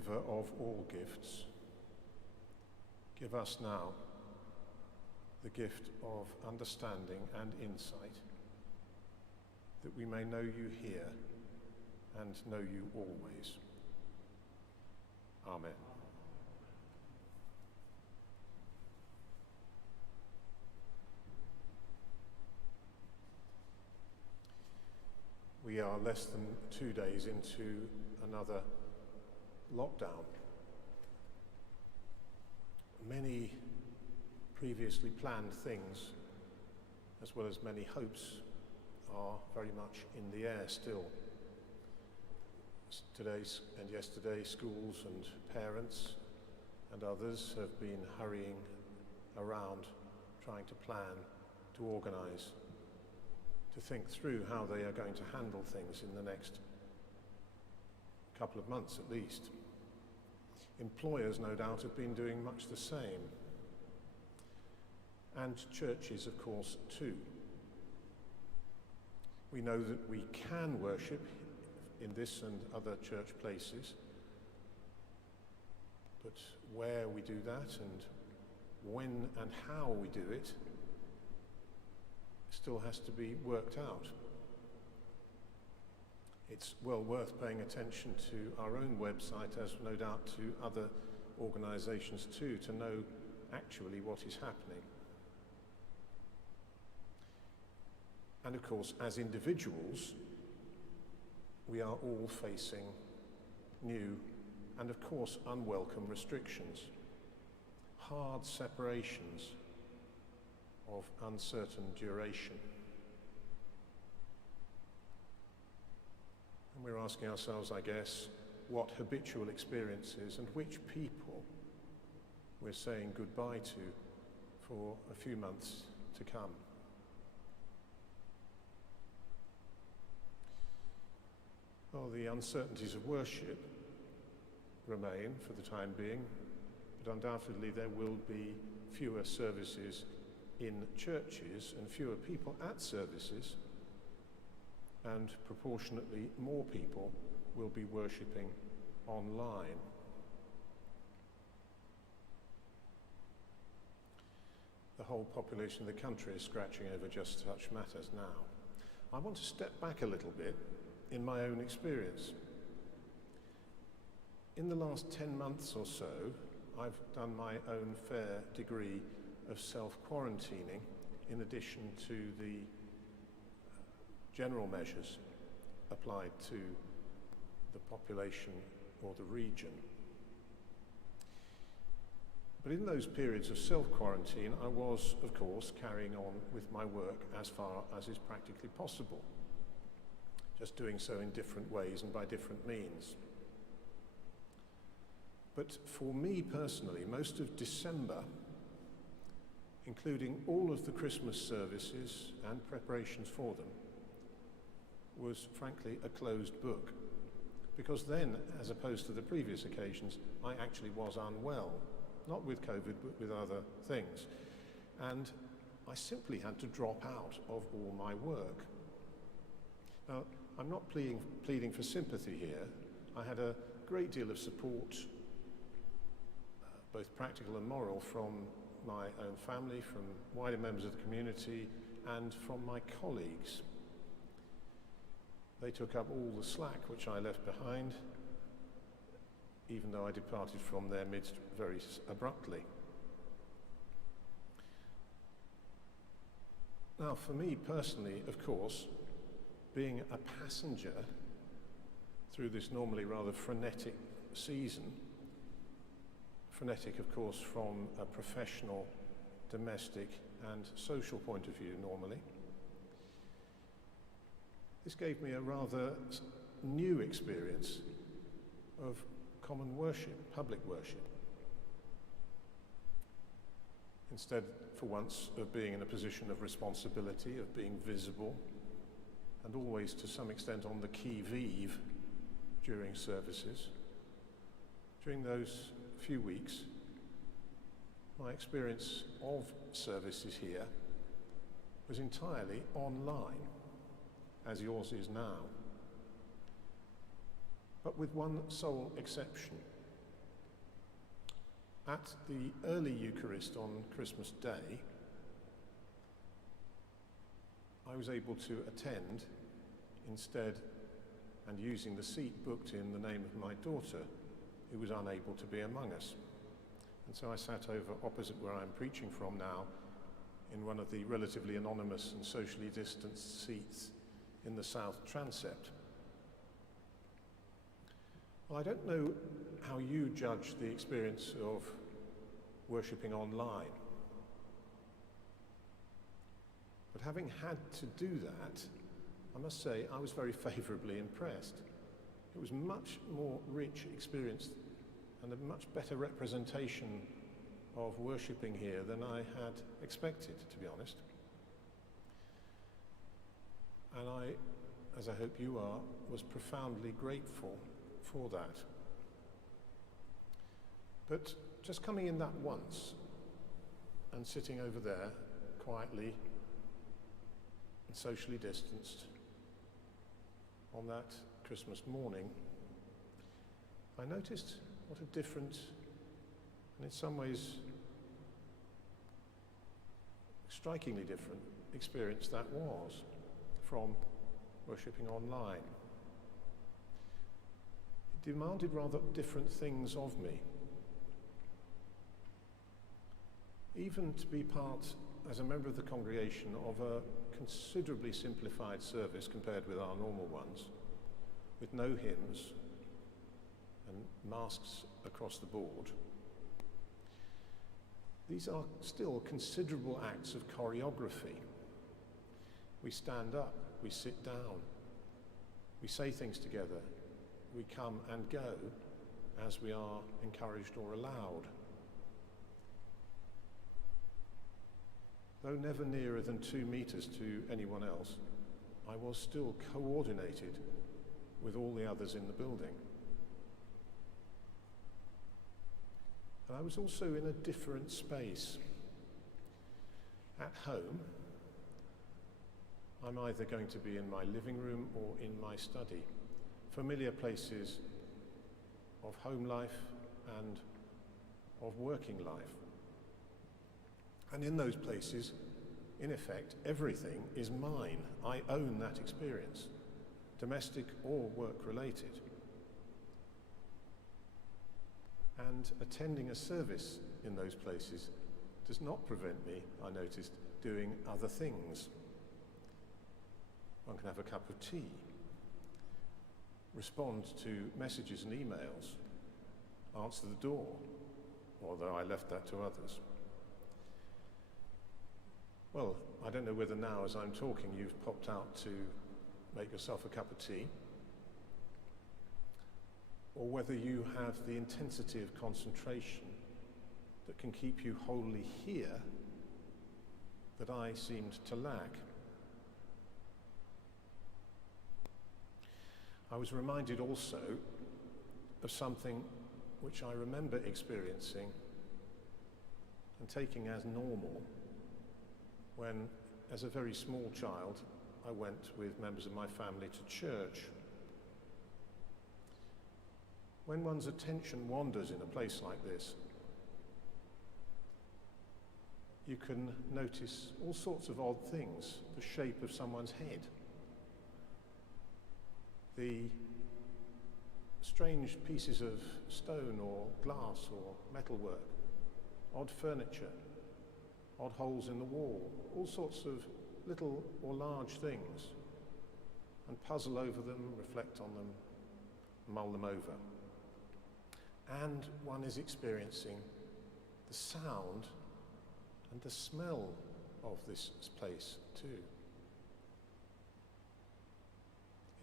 giver of all gifts, give us now the gift of understanding and insight, that we may know you here and know you always. Amen. We are less than 2 days into another lockdown. Many previously planned things, as well as many hopes, are very much in the air still. Today and yesterday, schools and parents and others have been hurrying around, trying to plan, to organise, to think through how they are going to handle things in the next couple of months at least. Employers, no doubt, have been doing much the same. And churches, of course, too. We know that we can worship in this and other church places, but where we do that and when and how we do it still has to be worked out. It's well worth paying attention to our own website, as no doubt to other organisations too, to know actually what is happening. And of course, as individuals, we are all facing new and of course unwelcome restrictions, hard separations of uncertain duration. And we're asking ourselves, I guess, what habitual experiences and which people we're saying goodbye to for a few months to come. Well, the uncertainties of worship remain for the time being, but undoubtedly there will be fewer services in churches and fewer people at services, and proportionately more people will be worshipping online. The whole population of the country is scratching over just such matters now. I want to step back a little bit in my own experience. In the last 10 months or so, I've done my own fair degree of self-quarantining in addition to the general measures applied to the population or the region. But in those periods of self-quarantine, I was, of course, carrying on with my work as far as is practically possible, just doing so in different ways and by different means. But for me personally, most of December, including all of the Christmas services and preparations for them, was frankly a closed book. Because then, as opposed to the previous occasions, I actually was unwell, not with COVID, but with other things. And I simply had to drop out of all my work. Now, I'm not pleading for sympathy here. I had a great deal of support, both practical and moral, from my own family, from wider members of the community, and from my colleagues. They took up all the slack which I left behind, even though I departed from their midst very abruptly. Now, for me personally, of course, being a passenger through this normally rather frenetic season, frenetic, of course, from a professional, domestic, and social point of view normally, this gave me a rather new experience of common worship, public worship. Instead, for once, of being in a position of responsibility, of being visible, and always to some extent on the qui-vive during services, during those few weeks, my experience of services here was entirely online, as yours is now. But with one sole exception. At the early Eucharist on Christmas Day, I was able to attend instead and using the seat booked in the name of my daughter, who was unable to be among us. And so I sat over opposite where I'm preaching from now, in one of the relatively anonymous and socially distanced seats in the south transept. Well, I don't know how you judge the experience of worshipping online, but having had to do that, I must say I was very favourably impressed. It was much more rich experience and a much better representation of worshipping here than I had expected, to be honest. And I, as I hope you are, was profoundly grateful for that. But just coming in that once and sitting over there quietly and socially distanced on that Christmas morning, I noticed what a different and in some ways strikingly different experience that was from worshipping online. It demanded rather different things of me. Even to be part, as a member of the congregation, of a considerably simplified service compared with our normal ones, with no hymns and masks across the board. These are still considerable acts of choreography. We stand up, we sit down, we say things together, we come and go as we are encouraged or allowed. Though never nearer than 2 meters to anyone else, I was still coordinated with all the others in the building. And I was also in a different space. At home, I'm either going to be in my living room or in my study, familiar places of home life and of working life. And in those places, in effect, everything is mine. I own that experience, domestic or work-related. And attending a service in those places does not prevent me, I noticed, doing other things. One can have a cup of tea, respond to messages and emails, answer the door, although I left that to others. Well, I don't know whether now, as I'm talking, you've popped out to make yourself a cup of tea, or whether you have the intensity of concentration that can keep you wholly here that I seemed to lack. I was reminded also of something which I remember experiencing and taking as normal when, as a very small child, I went with members of my family to church. When one's attention wanders in a place like this, you can notice all sorts of odd things, the shape of someone's head, the strange pieces of stone or glass or metalwork, odd furniture, odd holes in the wall, all sorts of little or large things, and puzzle over them, reflect on them, mull them over. And one is experiencing the sound and the smell of this place too.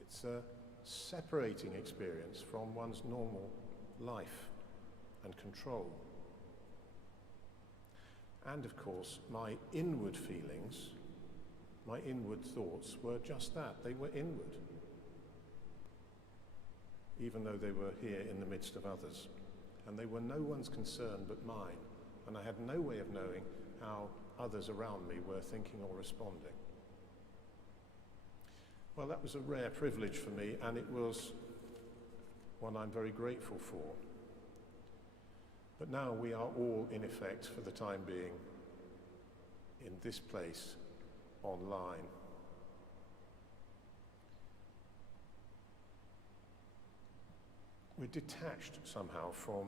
It's a separating experience from one's normal life and control. And of course, my inward feelings, my inward thoughts were just that. They were inward, even though they were here in the midst of others. And they were no one's concern but mine. And I had no way of knowing how others around me were thinking or responding. Well, that was a rare privilege for me, and it was one I'm very grateful for. But now we are all, in effect, for the time being, in this place, online. We're detached somehow from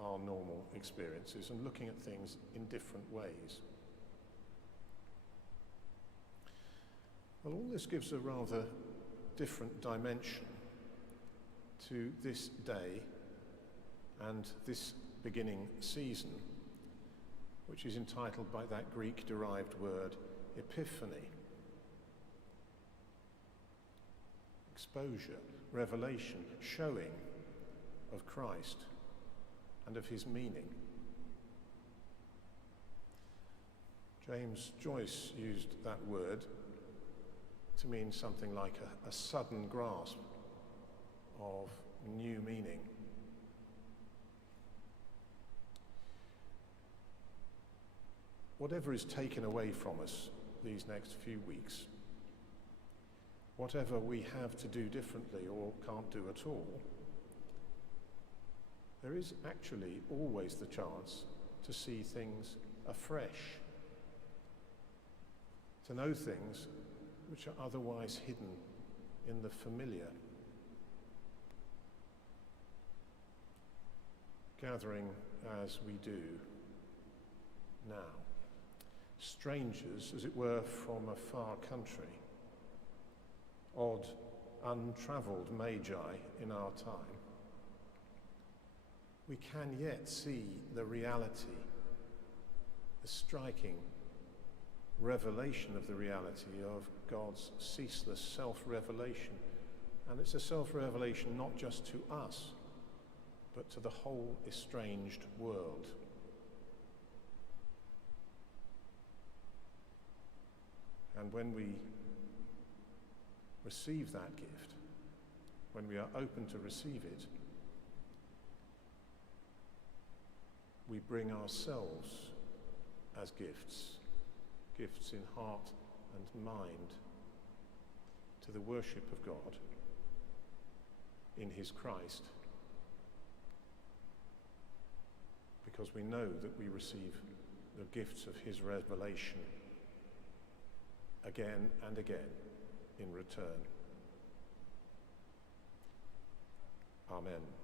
our normal experiences and looking at things in different ways. Well, all this gives a rather different dimension to this day and this beginning season, which is entitled by that Greek-derived word, Epiphany. Exposure, revelation, showing of Christ and of his meaning. James Joyce used that word to mean something like a sudden grasp of new meaning. Whatever is taken away from us these next few weeks, whatever we have to do differently or can't do at all, there is actually always the chance to see things afresh, to know things which are otherwise hidden in the familiar. Gathering as we do now, strangers, as it were, from a far country, odd, untravelled magi in our time, we can yet see the reality, the striking revelation of the reality of God's ceaseless self-revelation. And it's a self-revelation not just to us, but to the whole estranged world. And when we receive that gift, when we are open to receive it, we bring ourselves as gifts in heart and mind, to the worship of God in his Christ, because we know that we receive the gifts of his revelation again and again in return. Amen.